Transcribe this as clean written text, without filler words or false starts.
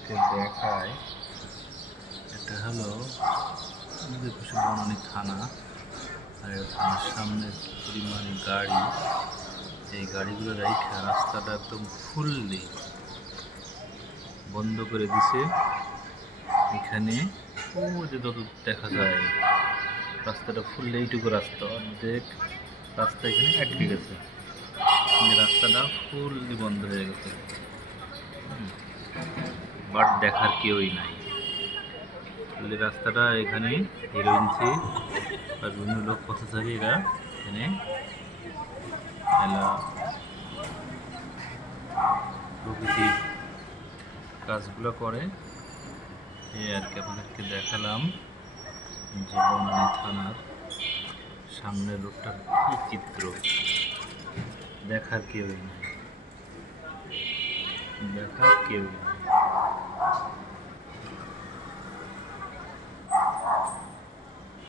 আপনাদেরকে দেখায়, এটা হলো আমাদের পাশে বনানী থানা। আর থানার সামনে পরিমাণ গাড়ি, এই গাড়িগুলো রেখে রাস্তাটা একদম ফুললি বন্ধ করে দিছে। এখানে যে যত দেখা যায় রাস্তাটা ফুললি, এইটুকু রাস্তা অর্ধেক রাস্তা এখানে আটকে গেছে। রাস্তাটা ফুললি বন্ধ হয়ে গেছে, বাট দেখার কেউই নাই। রাস্তাটা এখানে হিরোইনছি বা বিভিন্ন লোক পথচারীরা এখানে প্রকৃতির কাজগুলো করে। এই আর কি আপনাদেরকে দেখালাম যে বনানী থানার সামনের রোডটার কি চিত্র, দেখার কেউই নাই, দেখার কেউই নাই।